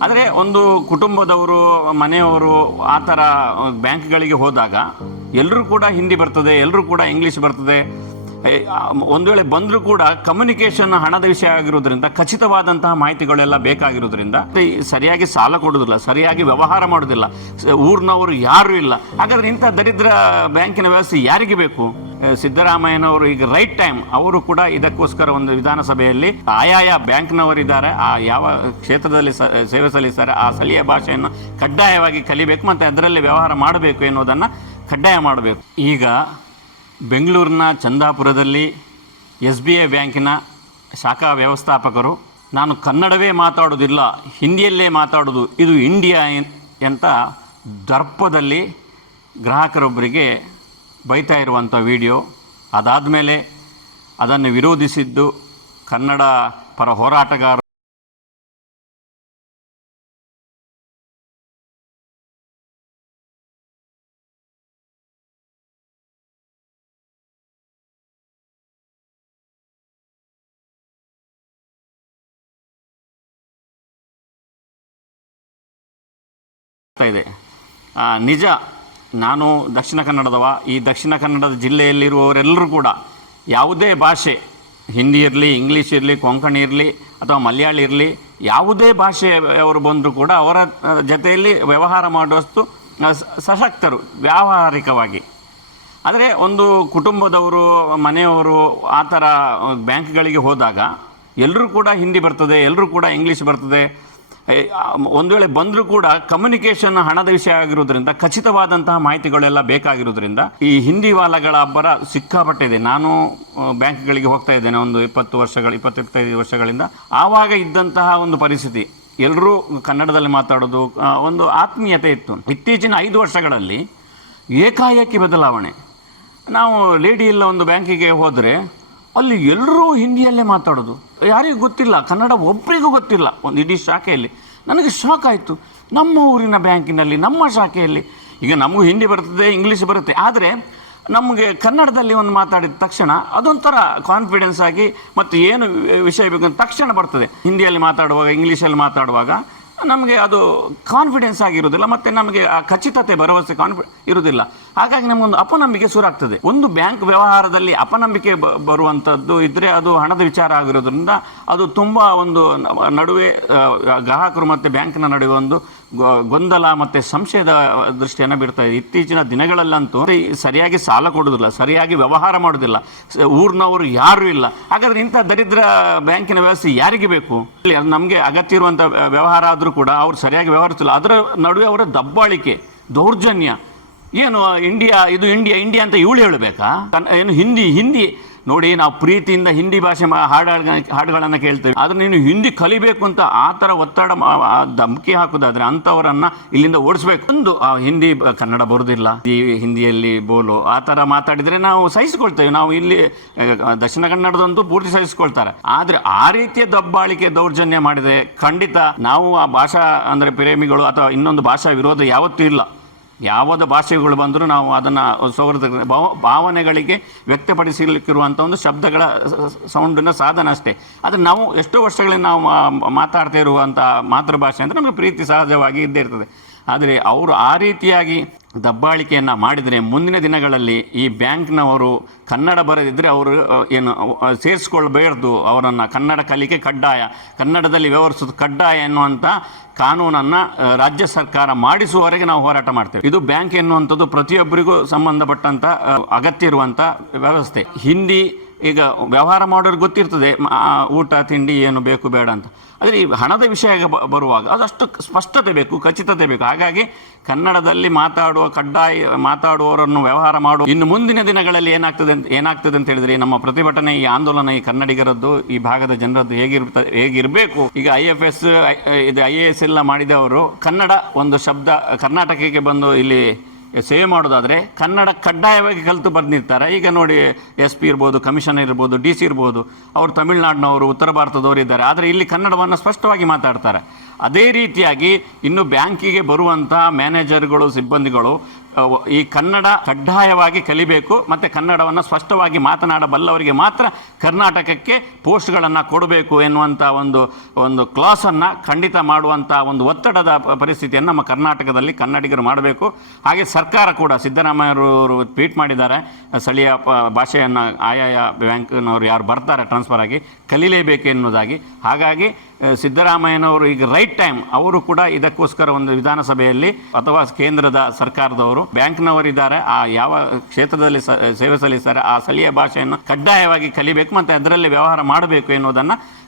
ಆದರೆ ಒಂದು ಕುಟುಂಬದವರು, ಮನೆಯವರು ಆ ಥರ ಬ್ಯಾಂಕ್ಗಳಿಗೆ ಹೋದಾಗ ಎಲ್ಲರೂ ಕೂಡ ಹಿಂದಿ ಬರ್ತದೆ ಎಲ್ಲರೂ ಕೂಡ ಇಂಗ್ಲೀಷ್ ಬರ್ತದೆ. ಒಂದು ವೇಳೆ ಬಂದರೂ ಕೂಡ ಕಮ್ಯುನಿಕೇಷನ್ ಹಣದ ವಿಷಯ ಆಗಿರೋದ್ರಿಂದ, ಖಚಿತವಾದಂತಹ ಮಾಹಿತಿಗಳೆಲ್ಲ ಬೇಕಾಗಿರೋದ್ರಿಂದ ಸರಿಯಾಗಿ ಸಾಲ ಕೊಡೋದಿಲ್ಲ, ಸರಿಯಾಗಿ ವ್ಯವಹಾರ ಮಾಡೋದಿಲ್ಲ, ಸ- ಊರಿನವರು ಯಾರೂ ಇಲ್ಲ. ಹಾಗಾದ್ರೆ ಇಂಥ ದರಿದ್ರ ಬ್ಯಾಂಕಿನ ವ್ಯವಸ್ಥೆ ಯಾರಿಗೆ ಬೇಕು? ಸಿದ್ದರಾಮಯ್ಯನವರು ಈಗ ರೈಟ್ ಟೈಮ್ ಅವರು ಕೂಡ ಇದಕ್ಕೋಸ್ಕರ ಒಂದು ವಿಧಾನಸಭೆಯಲ್ಲಿ ಆಯಾಯ ಬ್ಯಾಂಕ್ನವರಿದ್ದಾರೆ. ಆ ಯಾವ ಕ್ಷೇತ್ರದಲ್ಲಿ ಸೇವೆ ಸಲ್ಲಿಸ್ತಾರೆ, ಆ ಸ್ಥಳೀಯ ಭಾಷೆಯನ್ನು ಕಡ್ಡಾಯವಾಗಿ ಕಲಿಬೇಕು, ಮತ್ತು ಅದರಲ್ಲಿ ವ್ಯವಹಾರ ಮಾಡಬೇಕು ಎನ್ನುವುದನ್ನು ಕಡ್ಡಾಯ ಮಾಡಬೇಕು. ಈಗ ಬೆಂಗಳೂರಿನ ಚಂದಾಪುರದಲ್ಲಿ ಎಸ್ ಬಿ ಐ ಬ್ಯಾಂಕಿನ ಶಾಖಾ ವ್ಯವಸ್ಥಾಪಕರು, ನಾನು ಕನ್ನಡವೇ ಮಾತಾಡೋದಿಲ್ಲ ಹಿಂದಿಯಲ್ಲೇ ಮಾತಾಡೋದು ಇದು ಇಂಡಿಯಾ ಅಂತ ದರ್ಪದಲ್ಲಿ ಗ್ರಾಹಕರೊಬ್ಬರಿಗೆ ಬೈತಾ ಇರುವಂಥ ವಿಡಿಯೋ. ಅದಾದ ಮೇಲೆ ಅದನ್ನು ವಿರೋಧಿಸಿದ್ದು ಕನ್ನಡ ಪರ ಹೋರಾಟಗಾರರು ಇದೆ. ನಿಜ, ನಾನು ದಕ್ಷಿಣ ಕನ್ನಡದವ. ಈ ದಕ್ಷಿಣ ಕನ್ನಡದ ಜಿಲ್ಲೆಯಲ್ಲಿರುವವರೆಲ್ಲರೂ ಕೂಡ ಯಾವುದೇ ಭಾಷೆ, ಹಿಂದಿ ಇರಲಿ, ಇಂಗ್ಲೀಷ್ ಇರಲಿ, ಕೊಂಕಣಿ ಇರಲಿ, ಅಥವಾ ಮಲಯಾಳಿ ಇರಲಿ, ಯಾವುದೇ ಭಾಷೆಯವರು ಬಂದರೂ ಕೂಡ ಅವರ ಜೊತೆಯಲ್ಲಿ ವ್ಯವಹಾರ ಮಾಡುವಷ್ಟು ಸಶಕ್ತರು, ವ್ಯಾವಹಾರಿಕವಾಗಿ. ಆದರೆ ಒಂದು ಕುಟುಂಬದವರು, ಮನೆಯವರು, ಆ ಥರ ಬ್ಯಾಂಕ್ಗಳಿಗೆ ಹೋದಾಗ, ಎಲ್ಲರೂ ಕೂಡ ಹಿಂದಿ ಬರ್ತದೆ, ಎಲ್ಲರೂ ಕೂಡ ಇಂಗ್ಲೀಷ್ ಬರ್ತದೆ ಒಂದು ವೇಳೆ ಬಂದರೂ ಕೂಡ ಕಮ್ಯುನಿಕೇಷನ್ ಹಣದ ವಿಷಯ ಆಗಿರೋದ್ರಿಂದ, ಖಚಿತವಾದಂತಹ ಮಾಹಿತಿಗಳೆಲ್ಲ ಬೇಕಾಗಿರೋದ್ರಿಂದ, ಈ ಹಿಂದಿ ವಾಲಗಳ ಅಬ್ಬರ ಸಿಕ್ಕಾಪಟ್ಟೆ ಇದೆ ನಾನು ಬ್ಯಾಂಕ್ಗಳಿಗೆ ಹೋಗ್ತಾ ಇದ್ದೇನೆ ಒಂದು ಇಪ್ಪತ್ತು ವರ್ಷಗಳು, ಇಪ್ಪತ್ತೈದು ವರ್ಷಗಳಿಂದ. ಆವಾಗ ಇದ್ದಂತಹ ಒಂದು ಪರಿಸ್ಥಿತಿ. ಎಲ್ಲರೂ ಕನ್ನಡದಲ್ಲಿ ಮಾತಾಡೋದು ಒಂದು ಆತ್ಮೀಯತೆ ಇತ್ತು. ಇತ್ತೀಚಿನ ಐದು ವರ್ಷಗಳಲ್ಲಿ ಏಕಾಏಕಿ ಬದಲಾವಣೆ. ನಾವು ಲೇಡಿ ಇಲ್ಲ ಒಂದು ಬ್ಯಾಂಕಿಗೆ ಹೋದರೆ ಅಲ್ಲಿ ಎಲ್ಲರೂ ಹಿಂದಿಯಲ್ಲೇ ಮಾತಾಡೋದು. ಯಾರಿಗೂ ಗೊತ್ತಿಲ್ಲ, ಕನ್ನಡ ಒಬ್ಬರಿಗೂ ಗೊತ್ತಿಲ್ಲ. ಒಂದು ಇಡೀ ಶಾಖೆಯಲ್ಲಿ. ನನಗೆ ಶಾಕ್ ಆಯಿತು. ನಮ್ಮ ಊರಿನ ಬ್ಯಾಂಕಿನಲ್ಲಿ, ನಮ್ಮ ಶಾಖೆಯಲ್ಲಿ. ಈಗ ನಮಗೂ ಹಿಂದಿ ಬರ್ತದೆ, ಇಂಗ್ಲೀಷ್ ಬರುತ್ತೆ. ಆದರೆ ನಮಗೆ ಕನ್ನಡದಲ್ಲಿ ಒಂದು ಮಾತಾಡಿದ ತಕ್ಷಣ ಅದೊಂಥರ ಕಾನ್ಫಿಡೆನ್ಸ್ ಆಗಿ ಮತ್ತು ಏನು ವಿಷಯ ಬೇಕು ಅಂತ ತಕ್ಷಣ ಬರ್ತದೆ. ಹಿಂದಿಯಲ್ಲಿ ಮಾತಾಡುವಾಗ, ಇಂಗ್ಲೀಷಲ್ಲಿ ಮಾತಾಡುವಾಗ ನಮಗೆ ಅದು ಕಾನ್ಫಿಡೆನ್ಸ್ ಆಗಿರೋದಿಲ್ಲ ಮತ್ತು ನಮಗೆ ಆ ಖಚಿತತೆ, ಭರವಸೆ ಕಾನ್ಫಿ ಇರುವುದಿಲ್ಲ. ಹಾಗಾಗಿ ನಮಗೊಂದು ಅಪನಂಬಿಕೆ ಶುರುವಾಗ್ತದೆ. ಒಂದು ಬ್ಯಾಂಕ್ ವ್ಯವಹಾರದಲ್ಲಿ ಅಪನಂಬಿಕೆ ಬರುವಂಥದ್ದು ಇದ್ದರೆ ಅದು ಹಣದ ವಿಚಾರ ಆಗಿರೋದ್ರಿಂದ ಅದು ತುಂಬ ಒಂದು ನಡುವೆ ಗ್ರಾಹಕರು ಮತ್ತು ಬ್ಯಾಂಕ್ನ ನಡುವೆ ಒಂದು ಗೊಂದಲ ಮತ್ತು ಸಂಶಯದ ದೃಷ್ಟಿಯನ್ನು ಬಿಡ್ತಾ ಇದೆ. ಇತ್ತೀಚಿನ ದಿನಗಳಲ್ಲಂತೂ ಸರಿಯಾಗಿ ಸಾಲ ಕೊಡೋದಿಲ್ಲ, ಸರಿಯಾಗಿ ವ್ಯವಹಾರ ಮಾಡೋದಿಲ್ಲ. ಊರಿನವರು ಯಾರೂ ಇಲ್ಲ. ಹಾಗಾದ್ರೆ ಇಂಥ ದರಿದ್ರ ಬ್ಯಾಂಕಿನ ವ್ಯವಸ್ಥೆ ಯಾರಿಗೆ ಬೇಕು? ನಮಗೆ ಅಗತ್ಯ ಇರುವಂಥ ವ್ಯವಹಾರ ಆದರೂ ಕೂಡ ಅವ್ರು ಸರಿಯಾಗಿ ವ್ಯವಹರಿಸಿಲ್ಲ ಅದರ ನಡುವೆ ಅವರ ದಬ್ಬಾಳಿಕೆ, ದೌರ್ಜನ್ಯ ಏನು ಇಂಡಿಯಾ, ಇದು ಇಂಡಿಯಾ ಇಂಡಿಯಾ ಅಂತ ಇವಳು ಹೇಳಬೇಕಾ? ಏನು, ಹಿಂದಿ ಹಿಂದಿ, ನೋಡಿ, ನಾವು ಪ್ರೀತಿಯಿಂದ ಹಿಂದಿ ಭಾಷೆ ಹಾಡುಗಳ, ಹಾಡುಗಳನ್ನು ಕೇಳ್ತೇವೆ. ಆದರೆ ನೀನು ಹಿಂದಿ ಕಲಿಬೇಕು ಅಂತ ಆ ಥರ ಒತ್ತಡ ಧಮಕಿ ಹಾಕೋದಾದರೆ ಅಂಥವರನ್ನು ಇಲ್ಲಿಂದ ಓಡಿಸ್ಬೇಕು. ಒಂದು, ಆ, ಹಿಂದಿ ಕನ್ನಡ ಬರೋದಿಲ್ಲ. ಈ ಹಿಂದಿಯಲ್ಲಿ ಬೋಲು, ಆ ಥರ ಮಾತಾಡಿದರೆ ನಾವು ಸಹಿಸಿಕೊಳ್ತೇವೆ. ನಾವು ಇಲ್ಲಿ ದಕ್ಷಿಣ ಕನ್ನಡದಂತೂ ಪೂರ್ತಿ ಸಹಿಸಿಕೊಳ್ತಾರೆ. ಆದರೆ ಆ ರೀತಿಯ ದಬ್ಬಾಳಿಕೆ ದೌರ್ಜನ್ಯ ಮಾಡಿದರೆ ಖಂಡಿತ ನಾವು ಆ ಭಾಷಾ, ಅಂದರೆ, ಪ್ರೇಮಿಗಳು ಅಥವಾ ಇನ್ನೊಂದು ಭಾಷಾ ವಿರೋಧ ಯಾವತ್ತೂ ಇಲ್ಲ. ಯಾವುದೇ ಭಾಷೆಗಳು ಬಂದರೂ ನಾವು ಅದನ್ನು ಸೌಹೃದ ಭಾವ, ಭಾವನೆಗಳಿಗೆ ವ್ಯಕ್ತಪಡಿಸಲಿಕ್ಕಿರುವಂಥ ಒಂದು ಶಬ್ದಗಳ ಸೌಂಡಿನ ಸಾಧನ ಅಷ್ಟೇ. ಆದರೆ ನಾವು ಎಷ್ಟೋ ವರ್ಷಗಳಿಂದ ನಾವು ಮಾತಾಡ್ತಾ ಇರುವಂಥ ಮಾತೃಭಾಷೆ ಅಂದರೆ ನಮಗೆ ಪ್ರೀತಿ ಸಹಜವಾಗಿ ಇದ್ದೇ ಇರ್ತದೆ. ಆದರೆ ಅವರು ಆ ರೀತಿಯಾಗಿ ದಬ್ಬಾಳಿಕೆಯನ್ನು ಮಾಡಿದರೆ ಮುಂದಿನ ದಿನಗಳಲ್ಲಿ ಈ ಬ್ಯಾಂಕ್ನವರು ಕನ್ನಡ ಬರೆದಿದ್ದರೆ ಅವರು ಏನು ಸೇರಿಸ್ಕೊಳ್ಬಾರ್ದು ಅವರನ್ನು ಕನ್ನಡ ಕಲಿಕೆ ಕಡ್ಡಾಯ, ಕನ್ನಡದಲ್ಲಿ ವ್ಯವಹರಿಸೋದು ಕಡ್ಡಾಯ ಎನ್ನುವಂಥ ಕಾನೂನನ್ನು ರಾಜ್ಯ ಸರ್ಕಾರ ಮಾಡಿಸುವವರೆಗೆ ನಾವು ಹೋರಾಟ ಮಾಡ್ತೇವೆ. ಇದು ಬ್ಯಾಂಕ್ ಎನ್ನುವಂಥದ್ದು ಪ್ರತಿಯೊಬ್ಬರಿಗೂ ಸಂಬಂಧಪಟ್ಟಂಥ ಅಗತ್ಯ ಇರುವಂಥ ವ್ಯವಸ್ಥೆ. ಹಿಂದಿ ಈಗ ವ್ಯವಹಾರ ಮಾಡೋರು ಗೊತ್ತಿರ್ತದೆ ಊಟ, ತಿಂಡಿ ಏನು ಬೇಕು, ಬೇಡ ಅಂತ. ಆದರೆ ಈ ಹಣದ ವಿಷಯ ಬರುವಾಗ ಅದಷ್ಟು ಸ್ಪಷ್ಟತೆ ಬೇಕು, ಖಚಿತತೆ ಬೇಕು. ಹಾಗಾಗಿ ಕನ್ನಡದಲ್ಲಿ ಮಾತಾಡುವ ಕಡ್ಡಾಯ, ಮಾತಾಡುವವರನ್ನು ವ್ಯವಹಾರ ಮಾಡುವ ಇನ್ನು ಮುಂದಿನ ದಿನಗಳಲ್ಲಿ ಏನಾಗ್ತದೆ ಅಂತ ಏನಾಗ್ತದೆ ಅಂತ ಹೇಳಿದ್ರೆ ನಮ್ಮ ಪ್ರತಿಭಟನೆ, ಈ ಆಂದೋಲನ ಈ ಕನ್ನಡಿಗರದ್ದು, ಈ ಭಾಗದ ಜನರದ್ದು ಹೇಗಿರ್ತದೆ ಹೇಗಿರಬೇಕು? ಈಗ ಐ ಎಫ್ ಎಸ್ ಇದು ಐ ಎ ಎಸ್ ಎಲ್ಲ ಮಾಡಿದವರು ಕನ್ನಡ ಒಂದು ಶಬ್ದ, ಕರ್ನಾಟಕಕ್ಕೆ ಬಂದು ಇಲ್ಲಿ ಸೇವೆ ಮಾಡೋದಾದರೆ ಕನ್ನಡ ಕಡ್ಡಾಯವಾಗಿ ಕಲಿತು ಬಂದಿರ್ತಾರೆ. ಈಗ ನೋಡಿ ಎಸ್ ಪಿ ಇರ್ಬೋದು, ಕಮಿಷನರ್ ಇರ್ಬೋದು, ಡಿ ಸಿ ಇರ್ಬೋದು, ಅವರು ತಮಿಳುನಾಡಿನವರು, ಉತ್ತರ ಭಾರತದವರು ಇದ್ದಾರೆ. ಆದರೆ ಇಲ್ಲಿ ಕನ್ನಡವನ್ನು ಸ್ಪಷ್ಟವಾಗಿ ಮಾತಾಡ್ತಾರೆ. ಅದೇ ರೀತಿಯಾಗಿ ಇನ್ನು ಬ್ಯಾಂಕಿಗೆ ಬರುವಂಥ ಮ್ಯಾನೇಜರ್ಗಳು, ಸಿಬ್ಬಂದಿಗಳು ಈ ಕನ್ನಡ ಕಡ್ಡಾಯವಾಗಿ ಕಲಿಬೇಕು, ಮತ್ತು ಕನ್ನಡವನ್ನು ಸ್ಪಷ್ಟವಾಗಿ ಮಾತನಾಡಬಲ್ಲವರಿಗೆ ಮಾತ್ರ ಕರ್ನಾಟಕಕ್ಕೆ ಪೋಸ್ಟ್ಗಳನ್ನು ಕೊಡಬೇಕು ಎನ್ನುವಂಥ ಒಂದು ಒಂದು ಕ್ಲಾಸನ್ನು ಖಂಡಿತ ಮಾಡುವಂಥ ಒಂದು ಒತ್ತಡದ ಪರಿಸ್ಥಿತಿಯನ್ನು ನಮ್ಮ ಕರ್ನಾಟಕದಲ್ಲಿ ಕನ್ನಡಿಗರು ಮಾಡಬೇಕು. ಹಾಗೆ ಸರ್ಕಾರ ಕೂಡ ಸಿದ್ದರಾಮಯ್ಯವರು ಟ್ವೀಟ್ ಮಾಡಿದ್ದಾರೆ ಸ್ಥಳೀಯ ಭಾಷೆಯನ್ನು ಆಯಾಯ ಬ್ಯಾಂಕ್ನವರು ಯಾರು ಬರ್ತಾರೆ, ಟ್ರಾನ್ಸ್ಫರ್ ಆಗಿ ಕಲೀಲೇಬೇಕು ಎನ್ನುವುದಾಗಿ ಹಾಗಾಗಿ ಸಿದ್ದರಾಮಯ್ಯನವರು ಈಗ ರೈಟ್ ಟೈಮ್ ಅವರು ಕೂಡ ಇದಕ್ಕೋಸ್ಕರ ಒಂದು ವಿಧಾನಸಭೆಯಲ್ಲಿ ಅಥವಾ ಕೇಂದ್ರದ ಸರ್ಕಾರದವರು ಬ್ಯಾಂಕ್ನವರಿದ್ದಾರೆ. ಆ ಯಾವ ಕ್ಷೇತ್ರದಲ್ಲಿ ಸೇವೆ ಸಲ್ಲಿಸ್ತಾರೆ, ಆ ಸ್ಥಳೀಯ ಭಾಷೆಯನ್ನು ಕಡ್ಡಾಯವಾಗಿ ಕಲಿಬೇಕು ಮತ್ತು ಅದರಲ್ಲಿ ವ್ಯವಹಾರ ಮಾಡಬೇಕು ಎನ್ನುವುದನ್ನು